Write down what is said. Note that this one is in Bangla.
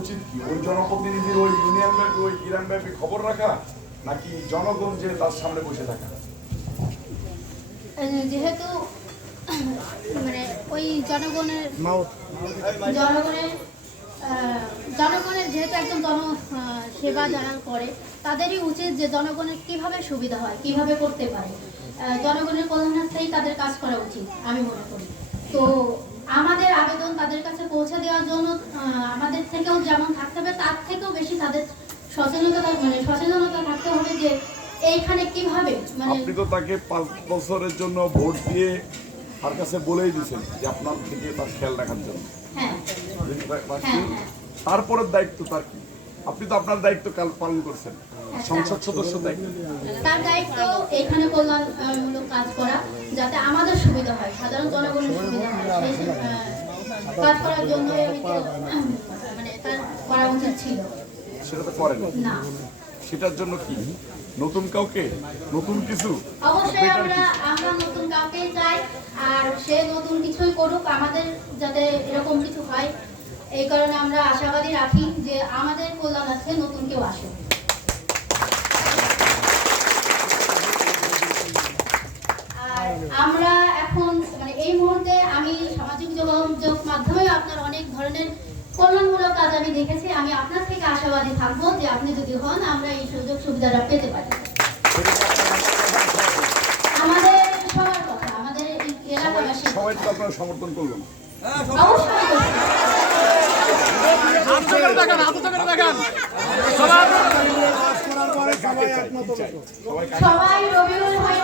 উচিত কি? ওই জনপ্রতিনিধির ওই ইউনিয়ন ব্যাপী ওই গ্রাম ব্যাপী খবর রাখা নাকি জনগণ যে তার সামনে বসে থাকা? যেহেতু মানে ওই জনগণের জনগণের জনগণের যেহেতু একজন জন সেবা যারা করে তাদেরই উচিত যে জনগণের কীভাবে সুবিধা হয় কীভাবে করতে পারে। জনগণের কল্যাণার্থেই তাদের কাজ করা উচিত আমি মনে করি। তো আমাদের আবেদন তাদের কাছে পৌঁছে দেওয়ার জন্য আমাদের থেকেও যেমন থাকতে হবে তার থেকেও বেশি তাদের সচেতনতা মানে সচেতনতা থাকতে হবে যে এইখানে কীভাবে মানে আপনি তো তাকে পাঁচ বছরের জন্য ভোট দিয়ে তার কাছে বলেই দিয়েছেন যে আপনার থেকে তার খেয়াল রাখার জন্য। হ্যাঁ। হ্যাঁ? হ্যাঁ। তারপরের দায়িত্ব তার কি? আপনি তো আপনার দায়িত্ব কাল পালন করছেন। সংসদ সদস্য দায়িত্ব। তার দায়িত্ব এখানে কল্যাণমূলক কাজ করা যাতে আমাদের সুবিধা হয়। সাধারণ জনগণের সুবিধা হয়। কাজ করার জন্য মানে তার করা উচিত ছিল। সেটা তো করেন। না। সেটার জন্য কি? নতুন কাউকে? নতুন কিছু? অবশ্যই আমরা আমরা নতুন কাউকে চাই আর সে নতুন কিছুই করুক আমাদের যাতে এরকম কিছু হয়। এই কারণে আমরা আশাবাদী রাখি যে আমাদের কল্যাণ আছে নতুন কেউ আসুক আর আমরা এখন মানে এই মুহূর্তে আমি সামাজিক যোগাযোগ মাধ্যমে আপনার অনেক ধরনের কল্যাণমূলক কাজ আমি দেখেছি। আমি আপনার থেকে আশাবাদী থাকব যে আপনি যদি হন আমরা এই সুযোগ সুবিধাটা পেতে পারি। আমাদের সবার কথা আমাদের এলাকাবাসী সবাই তো আপনারা সমর্থন করল না সবাই রবিউল ভাই